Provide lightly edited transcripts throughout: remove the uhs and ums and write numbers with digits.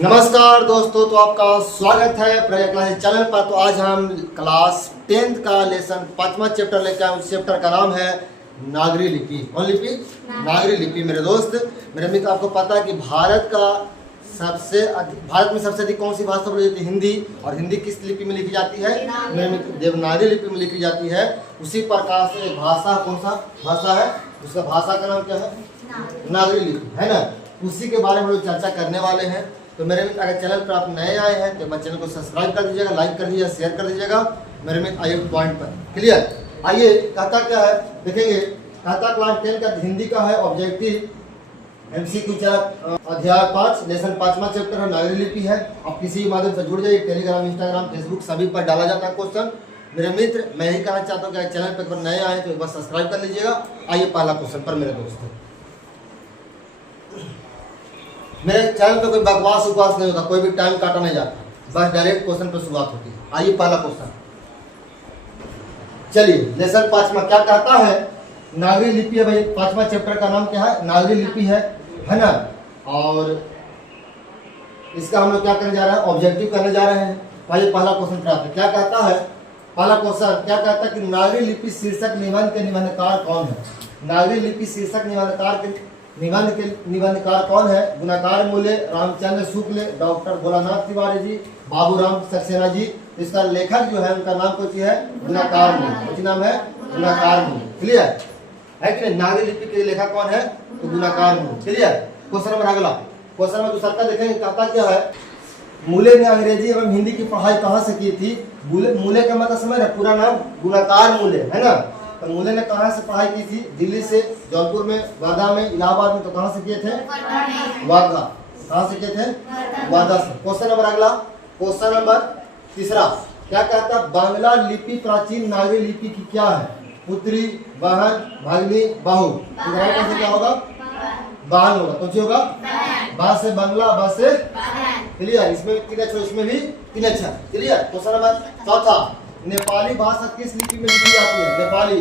नमस्कार दोस्तों, तो आपका स्वागत है प्रज्ञा क्लासेस चैनल पर। तो आज हम क्लास 10th का लेसन 5वां चैप्टर लेकर आए। उस चैप्टर का नाम है नागरी लिपि। कौन लिपि? नागरी लिपि। मेरे दोस्त, मेरे मित्र, आपको पता है कि भारत में सबसे अधिक कौन सी भाषा बोली जाती है? हिंदी। और हिंदी किस लिपि में लिखी जाती है? मेरे मित्र, देवनागरी लिपि में लिखी जाती है। उसी प्रकार से एक भाषा, कौन सा भाषा है? उसका भाषा का नाम क्या है? नागरी लिपि, है ना। उसी के बारे में हम लोग चर्चा करने वाले हैं। तो मेरे मित्र, अगर चैनल पर आप नए आए हैं तो मेरे चैनल को सब्सक्राइब कर दीजिएगा, लाइक कर दीजिएगा, शेयर कर दीजिएगा। मेरे मित्र, आइए पॉइंट पर। क्लियर? आइए, कहता क्या है देखेंगे। कहता क्लास 10 का हिंदी का है ऑब्जेक्टिव एमसीक्यू अध्याय 5 लेसन 5वां चैप्टर है, नागरी लिपि है। आप किसी भी माध्यम से जुड़ जाइए, टेलीग्राम, इंस्टाग्राम, फेसबुक सभी पर डाला जाता है क्वेश्चन। मेरे मित्र, मैं ही कहना चाहता हूँ कि चैनल पर नए आए तो एक बार सब्सक्राइब कर लीजिएगा। आइए पहला क्वेश्चन पर मेरे दोस्तों। मेरे चैनल पे कोई बकवास उपवास नहीं होता, कोई भी टाइम काटा नहीं जाता, बस डायरेक्ट क्वेश्चन पर शुरुआत होती है। आइए पहला क्वेश्चन, चलिए लेसन 5वां क्या कहता है? नागरी लिपि है भाई। 5वां चैप्टर का नाम क्या है? नागरी लिपि है ना। और इसका हम लोग क्या करने जा रहे हैं? ऑब्जेक्टिव करने जा रहे हैं। आइए पहला क्वेश्चन प्राप्त है। क्या कहता है पहला क्वेश्चन? क्या कहता है कि नागरी लिपि शीर्षक निबंध के निबंधकार कौन है? नागरी लिपि शीर्षक निबंधकार कौन है? गुणाकार मूल्य, रामचंद्र शुक्ल, डॉक्टर भोलानाथ तिवारी जी, बाबूराम सक्सेना जी। इसका लेखक जो है उनका नाम कुछ है गुणाकार मूल्य। कुछ नाम है गुणाकार मूल्य। क्लियर है कि नहीं? नागरी लिपि के लेखक कौन है? तो गुणाकार मूल्य। क्लियर। क्वेश्चन नंबर अगला, क्वेश्चन नंबर दूसरा का देखेंगे। कहता क्या है? मूल्य ने अंग्रेजी एवं हिंदी की पढ़ाई कहाँ से की थी? मूल्य का मतलब समझ रहे? पूरा नाम गुणाकार मूल्य है ना। तो मूल्य ने कहाँ से पढ़ाई की थी? दिल्ली से, जौनपुर में, वर्धा में, इलाहाबाद में। तो कहाँ से किए थे? वर्धा। कहाँ से किए थे? वर्धा से। क्वेश्चन नंबर अगला, क्वेश्चन नंबर तीसरा क्या कहता है? बांग्ला लिपि प्राचीन नागरी लिपि की क्या है? पुत्री, बहन, भगिनी, बहू। कैसे क्या होगा? बहन होगा। कौन सी होगा? बा से बांग्ला, बा से। क्लियर। इसमें 3 अक्षर, इसमें भी 3 अक्षर। क्लियर। क्वेश्चन नंबर चौथा, नेपाली भाषा किस लिपि में लिखी जाती है? नेपाली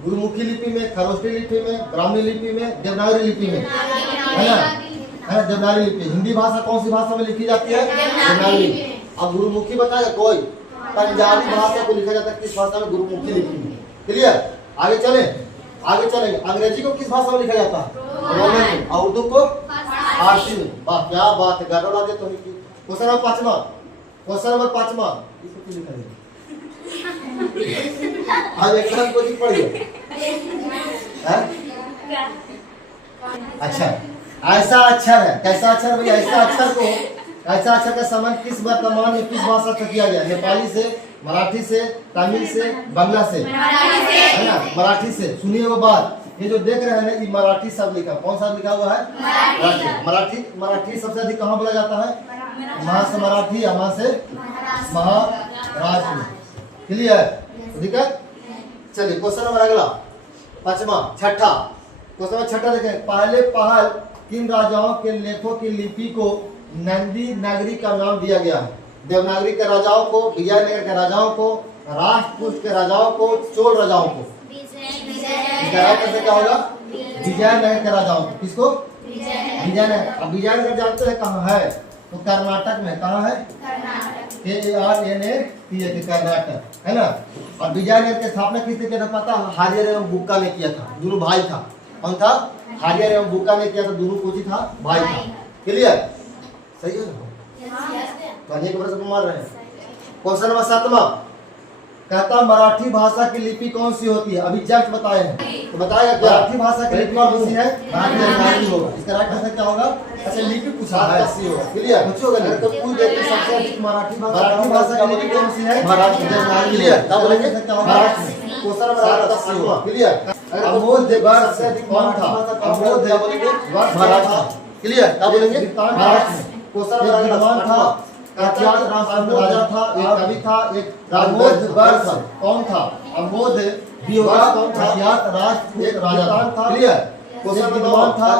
गुरुमुखी लिपि में, खरोष्टी लिपि में, ब्राह्मणी लिपि में, देवनागरी लिपि में, है ना। देवनागरी लिपि। हिंदी भाषा कौन सी भाषा में लिखी जाती है? देवनागरी। अब गुरुमुखी बताया कोई? पंजाबी भाषा को लिखा जाता है किस भाषा में? गुरुमुखी लिपि में। क्लियर। आगे चले, आगे चलेंगे। अंग्रेजी को किस भाषा में लिखा जाता है? रोमन में। और उर्दू को फारसी में। वाह, क्या बात है, गड़बड़ आ गया तो। क्वेश्चन नंबर 5वां, क्वेश्चन नंबर 5वां लिखा है। आज एग्जाम को लिख पढ़िए। अच्छा, ऐसा अक्षर है, कैसा अक्षर भैया? ऐसा अक्षर को, ऐसा अक्षर का संबंध किस वर्तमान में किस भाषा से किया गया? नेपाली से, मराठी से, तमिल से, बांग्ला से, है ना। मराठी से। सुनिए वो बात, ये जो देख रहे हैं ना, ये मराठी शब्द लिखा। कौन सा लिखा हुआ है? मराठी। मराठी सबसे अधिक कहाँ बोला जाता है? महा से मराठी, महा से महाराष्ट्र में। क्लियर। ठीक है। चलिए क्वेश्चन नंबर अगला 5वां, छठा क्वेश्चन नंबर छठा देखें। पहले पहल किन राजाओं के लेखों की लिपि को नंदी नगरी का नाम दिया गया है? देवनागरी के राजाओं को, विजयनगर के राजाओं को, राष्ट्रकूट के राजाओं को, चोल राजाओं को। कैसे क्या होगा? विजयनगर के राजाओं को। किसको? विजयनगर। अब विजयनगर जानते हैं कहाँ है? तो कर्नाटक में। कहाँ है? कर्नाटक, है ना। और विजयनगर की स्थापना किसने किया था पता? हारियर एवं बुक्का ने किया था। दोनों भाई था। कौन था? हारियर एवं बुक्का ने किया था। दोनों कोची था? भाई था। क्लियर। सही है ना? तो मार रहे हैं। क्वेश्चन नंबर 7वां कहता मराठी भाषा की लिपि कौन सी होती है? अभी जस्ट बताए हैं, तो बताएगा क्या? मराठी भाषा की लिपि कौन सी है? मराठी होगा। इसका राइट आंसर क्या होगा? अच्छा, लिपि पूछा है। क्लियर। पूछोगे ना तो पूछ देते। सबसे अधिक मराठी भाषा की लिपि कौन सी है? मराठी। क्लियर। क्या बोलेंगे? मराठी। क्वेश्चन नंबर 7वां। क्लियर। अमोध वर्ष से अधिक कौन था? अमोध वर्ष मराठी। क्लियर। क्या बोलेंगे? मराठी। क्वेश्चन नंबर था राजा था, एक कवि था, एक राजवर्ष कौन था? अमोध कौन था? एक राजा था। क्लियर। क्वेश्चन विद्वान था,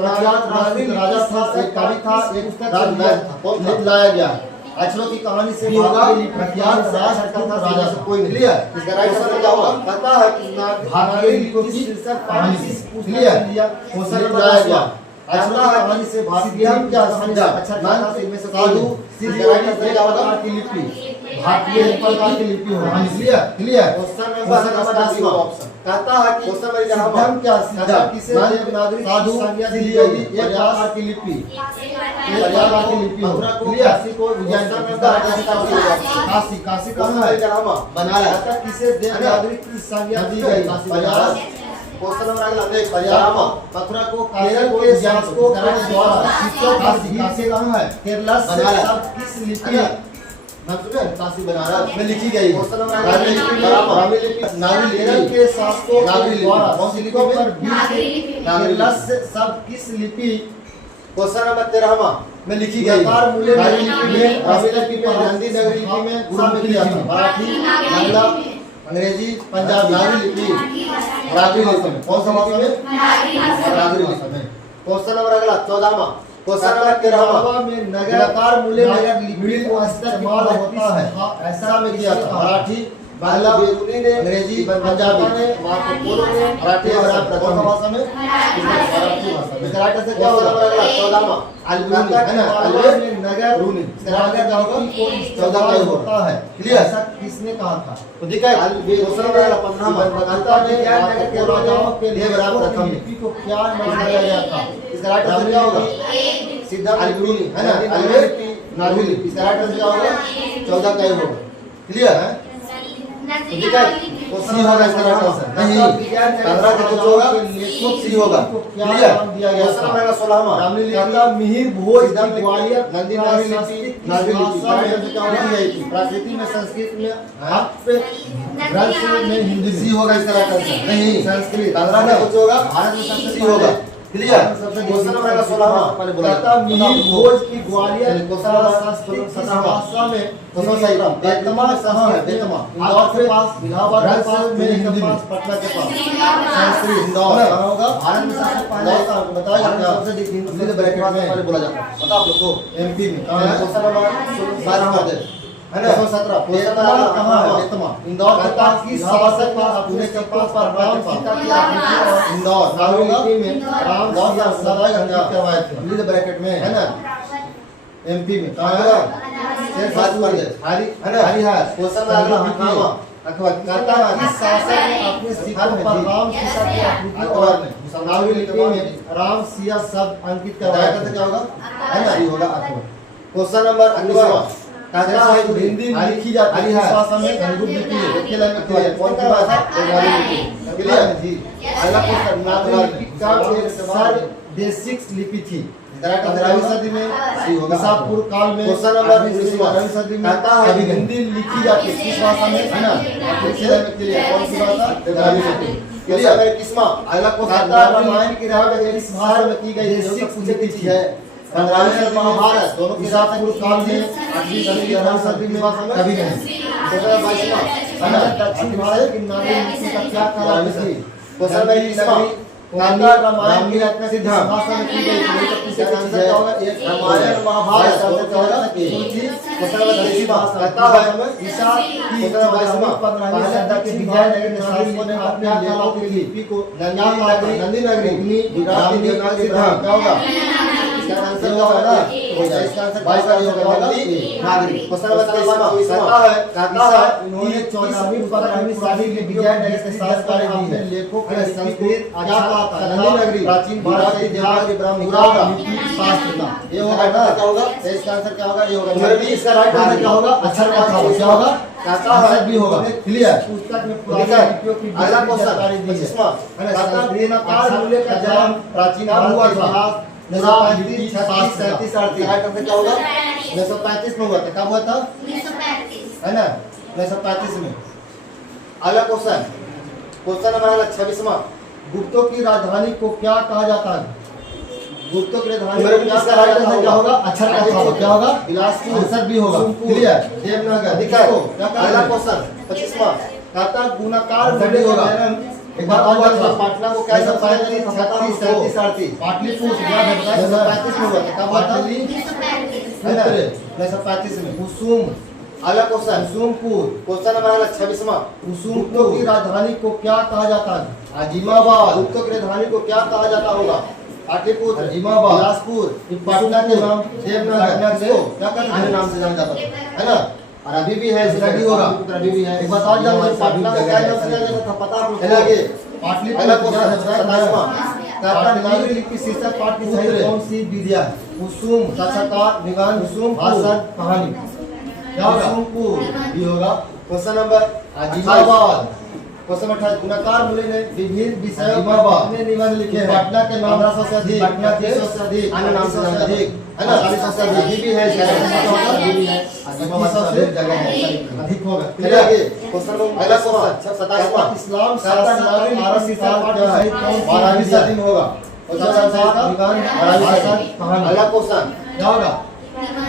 राजा था, एक कवि था, एक राजवर्ष था। कौन लाया गया? अक्षरों की कहानी से प्रख्यात राजा से कोई। क्लियर। इसका राइट आंसर क्या होगा? पता है कि भारतीय शीर्षक कहानी। क्लियर। क्वेश्चन लाया गया। अक्षरों की कहानी से भारतीय कहानी से अच्छा था इनमें से साधु सिद्ध की लिपि भारतीय प्रकार की लिपि होगा। Clear clear. क्वेश्चन नंबर कहता है कि सिद्धम क्या सिद्धम किसे देवनागरी साधु सिद्ध एक प्रकार की लिपि होगा। क्लियर। को काशी काशी कौन है बनाया किसे देवनागरी की संज्ञा दी गई। क्वेश्चन नंबर अगला देख मथुरा को केरल के शासकों द्वारा काशी कहाँ है केरला से सब किस लिपि काशी बनारस में लिखी गई। क्वेश्चन नंबर केरल के शासकों द्वारा केरला से सब किस लिपि। क्वेश्चन नंबर 13 में लिखी गई। हिंदी नगरी लिपि में गुरु में किया था मराठी बांग्ला अंग्रेजी पंजाबी लिपि मराठी भाषा में कौन सा भाषा में मराठी भाषा में। क्वेश्चन नंबर अगला 14वां क्वेश्चन नंबर 13वां में नगरकार मूल्य नगर लिपि को इस्तेमाल होता है ऐसा में किया था मराठी बांग्ला अंग्रेजी पंजाबी ने मार्को पोलो ने मराठी और प्रथम भाषा में मराठी भाषा में। कराटे से क्या होगा अगला 14वां अलबुनी है ना अलबुनी नगर रूनी कराटे का होगा 14 का होता है। क्लियर। ऐसा किसने कहा था तो देखा क्वेश्चन नंबर अगला 15वां बताता है क्या नगर के राजाओं के लिए प्रथम लिपि को क्या नाम दिया गया था। इस कराटे से क्या होगा सिद्ध अलबुनी है ना अलबुनी नागुली। इस कराटे से क्या होगा 14 का होगा। क्लियर है। ठीक है क्वेश्चन होगा इसका राइट आंसर नहीं 15 का जो होगा सी होगा। क्लियर। क्वेश्चन नंबर 16वां रामलीला मिहिर भोज ग्वालियर नंदी नागरी लिपि प्राकृतिक में संस्कृत में आप ग्रंथ में हिंदी सी होगा इसका राइट आंसर नहीं संस्कृत 15 का जो होगा भारत में सबसे सी होगा। क्लियर। क्वेश्चन नंबर 16वां पहले बोला था मिहिर भोज की ग्वालियर भाषा में बेतमा कहां है बेतमा इंदौर के पास इलाहाबाद के पास मेरे हिंदी में पटना के पास संस्कृत इंदौर कहां होगा भारत में सबसे पहले बताया जाता है सबसे हिंदी ब्रैकेट में पहले बोला जाता है बता आप लोग को एमपी में कहां है। क्वेश्चन नंबर 12 है ना 17 बेतमा कहां है बेतमा इंदौर के पास की शासक का पुणे के पास पर राम सीता की आकृति इंदौर नागरी में राम सीता सदा गंगा करवाए थे हिंदी ब्रैकेट में है ना एमपी में कहां है शेर बात पर हरी है ना हरिहर। क्वेश्चन नंबर अथवा कहता है कि शासक ने अपने सिक्कों पर राम सीता की आकृति और नागरी लिपि में राम सिया शब्द अंकित करवाया था क्या होगा है ना ये होगा अथवा। क्वेश्चन नंबर 19वां कहता है हिंदी लिखी जाती है भाषा में गंगुर लिपि है क्या लगता है कौन सा भाषा बंगाली लिपि। क्लियर जी। अगला क्वेश्चन नागरी लिपि का एक सर्व बेसिक लिपि थी 15वीं सदी में ईसापुर काल में। क्वेश्चन नंबर 19वीं सदी में कहता है हिंदी लिखी जाती है किस भाषा में है ना के लिए कौन सी भाषा बंगाली लिपि। क्लियर। 21वां अगला क्वेश्चन रामायण की रचना किस भाषा में की गई है पूछे की चीज है। रामायण और महाभारत दोनों की ईसापुर काल में 8वीं सदी 11वीं सदी में कभी नहीं। क्वेश्चन 22वां दक्षिण भारत की नागरी लिपि का क्या कारण है। क्वेश्चन 23वां रामायण की रचना सिद्ध भाषा में की गई है तो किसका आंसर क्या होगा एक रामायण महाभारत आंसर क्या होगा क्वेश्चन नंबर 23वां कहता है ईसा की 22वां 15वीं सदी के विजयनगर के शासकों ने अपने लेखों की लिपि को नंदी नगरी गुजराती देवनागरी क्या होगा इसका आंसर क्या होगा इसका आंसर 22 का होगा नागरी। क्वेश्चन नंबर 23वां कहता है इन्होंने 14वीं 15वीं सदी के विजयनगर के शासकों ने अपने लेखों के संस्कृत नंदी नगरी प्राचीन भारतीय देवनागरी ब्राह्मी शास्त्र था ये होगा ना क्या होगा इसका आंसर क्या होगा ये होगा इसका राइट आंसर क्या होगा अक्षर का क्या होगा कहता है भी होगा। क्लियर। पुस्तक में पुरानी लिपियों की अगला क्वेश्चन 25वां कहता है देवनाकार मूल्य का जन्म प्राचीन हुआ था 935 राइट आंसर क्या होगा 935 में हुआ था कब हुआ था 935 है ना 935 में। अगला क्वेश्चन नंबर 26वां गुप्तों की राजधानी को क्या कहा जाता है। गुप्तों की राजधानी को क्या राइट आंसर क्या होगा अक्षर का क्या होगा बिलासपुर आंसर भी होगा। क्लियर। देवनागर दिखाओ। अगला क्वेश्चन 25वां कहता गुणाकार मूल्य होगा एक बार और बात पटना को क्या 35 36 37 38 पाटलिपुत्र क्या घटना 935 में हुआ था कब हुआ था 935 में। कुसुम अगला क्वेश्चन कुसुमपुर। क्वेश्चन नंबर 26वां कुसुमपुर की राजधानी को क्या कहा जाता है। अजीमाबाद। गुप्तों की राजधानी को क्या कहा जाता होगा पाटलिपुत्र, बिलासपुर, पटना के नाम देवनगर से क्या अन्य नाम से जाना जाता है ना। और अभी भी है, स्टडी होगा, अभी भी है। एक बात और जान लो, पटना का क्या नाम से जाना जाता था पता आपको? पाटलिपुत्र लिपि शीर्षक पाठ की सही कौन सी विद्या है? कुसुम, साक्षात्कार, निगान, कुसुम, भाषण, कहानी। क्या होगा? कुसुमपुर ये होगा। Question number 28। क्वेश्चन 28 गुणाकार मूल्य ने विभिन्न विषयों पर कितने निबंध लिखे हैं? पटना के नाम 1500 से अधिक, पटना 300 से अधिक, अन्य नाम से अधिक है ना, 40 से अधिक भी है, अभी भी है, 2500 से जगह है अधिक होगा। चलिए क्वेश्चन पहला क्वेश्चन 27वां इस्लाम शास्त्र आरंभ साल क्या है? 12वीं सदी में होगा। क्वेश्चन 12वीं अगला क्वेश्चन क्या होगा?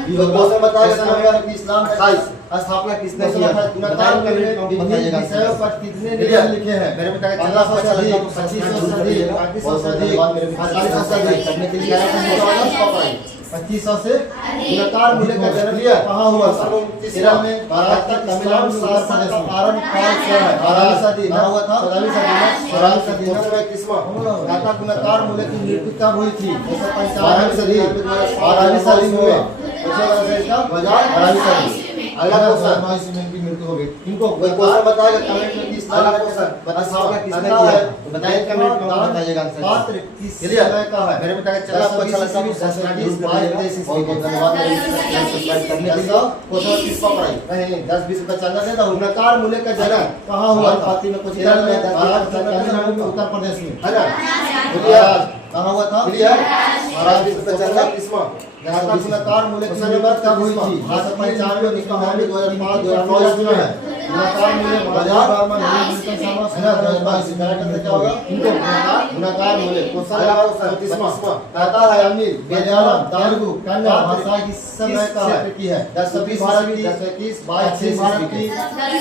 क्वेश्चन बताइए नंबर इस्लाम का स्थापना किसने किया? गुणाकार मूल्य ने विभिन्न विषयों पर कितने निबंध लिखे हैं? मेरे को 1500 से अधिक, 2500 से अधिक, 3500 से अधिक, 40 से अधिक करने के लिए 2500 से। गुणाकार मूल्य का जन्म कहाँ हुआ? केरल में, महाराष्ट्र, तमिलनाडु, प्रदेश में। कारण काल क्या है? 12वीं सदी में हुआ था, 14वीं सदी में, 14वीं सदी में। किस्म गुणाकार मूल्य की मृत्यु कब हुई थी? 12वीं सदी, 12वीं सदी में हुआ। अगला क्वेश्चन की मृत्यु हो गई। इनको क्वेश्चन बताएगा कमेंट में किस तरह क्वेश्चन स्थापना किसने किया है? बताइए कमेंट में, बताइएगा आंसर। पात्र किस समय का है? मेरे बताया चला आपको अच्छा लगा तो सब्सक्राइब बहुत धन्यवाद सब्सक्राइब करने के लिए। क्वेश्चन किस पर पढ़ाई नहीं 10-20 रुपए चंदा देता हूं। गुणाकार मूल्य का जन्म कहां हुआ? फाती में कुछ केरल में, महाराष्ट्र में, उत्तर प्रदेश में है ना। कहां हुआ था? महाराष्ट्र में चंदा किस्म गुणाकार मूल्य की शुरुआत कब हुई थी? 1995 में, 2005, 2009 में है। गुणाकार मूल्य बाजार में क्या होगा? गुणाकार मूल्य क्वेश्चन नंबर 37वां कहता है अमीर बेजान तेलुगु कन्या भाषा किस समय का की है? 10-20 भारत की, 10-21 22 भारत की,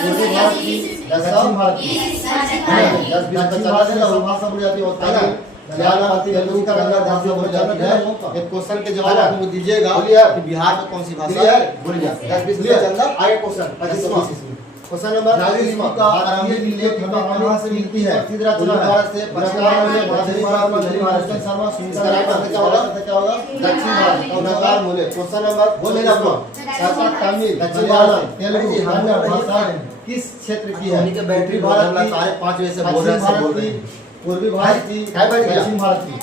पूर्वी भारत की, दक्षिण भारत की। 10-20 भाषा बोली जाती है तेलुगु का गंगा भाषा बोली जाती है। एक क्वेश्चन के जवाब आपको दीजिएगा कि बिहार में कौन सी भाषा बोली जाती है? 10-20 चंदा आगे क्वेश्चन 25वां क्वेश्चन नंबर नागरिक का आरंभिक लेख कहां से मिलती है? सीधा भारत से, पश्चिम भारत में, मध्य भारत में, दक्षिण भारत में, शर्मा सुनिश्चित क्या होगा? दक्षिण भारत। गुणाकार मूल्य क्वेश्चन नंबर बोले ना तमिल, दक्षिण भारत, तेलुगु, कन्नड़ भाषा किस क्षेत्र की है? उत्तरी भारत की, 5 बजे से बोल रहे हैं, पूर्वी भारत की, दक्षिण भारत की।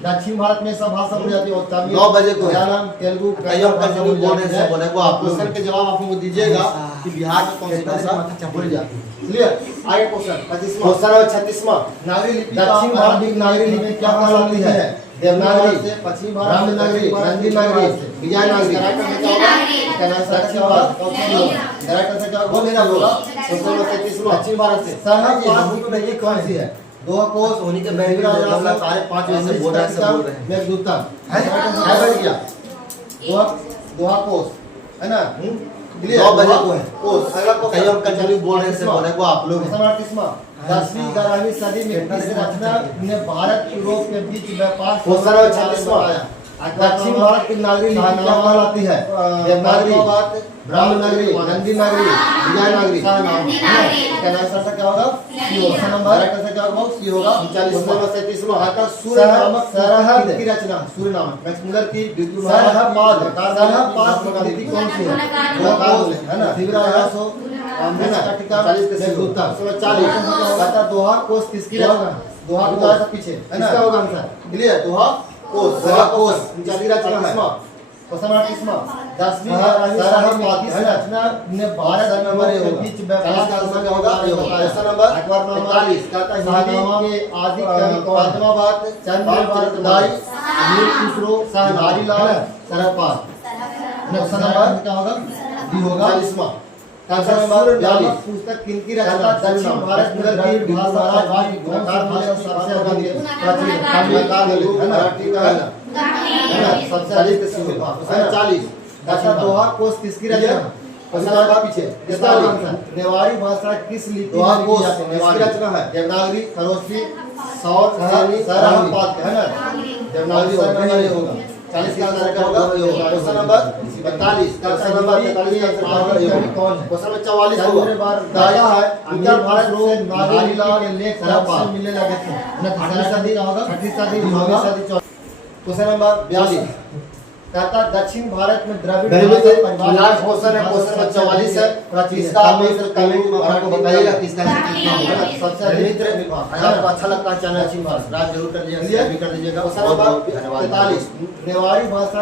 दक्षिण भारत में सब भाषा बोली जाती है। तमिल 9 बजे को मलयालम, तेलुगु बोल रहे हैं, बोले वो आप क्वेश्चन के जवाब आपको दीजिएगा कि बिहार में कौन सी भाषा बोली जाती है। क्लियर? आगे क्वेश्चन 25वां क्वेश्चन है 36वां नागरी लिपि दक्षिण भारत की नागरी लिपि क्या कहलाती है? देवनागरी से, पश्चिम भारत ब्राह्मणनागरी, नंदीनागरी, विजयनागरी। दक्षिण भारत से कौन सी है? दो कोस होने के बैंक 5:30 बजे से बोल रहे हैं मेघदूतम है दोहा कोस है ना। 9 बजे को है कोस। अगला को कई हम कंटिन्यू बोल रहे हैं बोले को आप लोग 10वीं 11वीं सदी में किस रचना ने भारत यूरोप के बीच व्यापार आया? दक्षिण भारत की नागरी लिपि क्या कहलाती है? देवनागरी, ब्राह्मणनागरी, नंदीनागरी, विजयनागरी। क्या आंसर क्या होगा? सी होगा। नंबर कैसे क्या होगा? सी होगा। 39वां आता सूर्य नामक सरहद की रचना, सूर्य नामक मैक्समुलर की सरहद सरहद कृति कौन सी है ना? शिवराज हो है ना। 40 दोहा कोस किसकी रचना? दोहा को पीछे है ना, इसका होगा आंसर। क्लियर? दोहा कोस, दोहा कोस जाति रचना है। क्वेश्चन 38वां 10वीं सरहद रचना ने भारत के बीच व्यापार का क्या होगा? क्वेश्चन नंबर 45 कहता है हिंदी के आदि कवि पद्मावत, चंद्रदाई, नीलकुशरो, हरिलाल सरपाल। क्वेश्चन नंबर क्या होगा? डी होगा 40वां। क्वेश्चन नंबर 42 पुस्तक किनकी रचना? दक्षिण भारत की भाषा गुणाकार भाषा सबसे अधिक प्राचीन तमिल है ना, सबसे अधिक है। 40 अच्छा दोहा कोस किसकी रचना? क्वेश्चन पीछे इसका आंसर नेवारी भाषा किस लिपि दोहा कोस नेवारी रचना है? देवनागरी, खरोष्ठी, सौर, सरहद है ना। देवनागरी होगा। 40 का आंसर क्या होगा? Question number 42। क्वेश्चन नंबर 43 का आंसर क्या होगा? क्वेश्चन नंबर 44 होगा। दादा है उत्तर भारत से नागरीलाल के लेख से मिलने लगे थे। 8वीं सदी का होगा, 6वीं सदी, 9वीं सदी। क्वेश्चन नंबर 42 कहता दक्षिण भारत में द्रविड़ लास्ट क्वेश्चन है। क्वेश्चन नंबर 44 है। इसका आंसर कमेंट में आपको बताइएगा किसका कितना होगा। सबसे मित्र आपको अच्छा लगता है चैनल राज जरूर कर लीजिएगा, कर दीजिएगा। क्वेश्चन नंबर 43 नेवाड़ी भाषा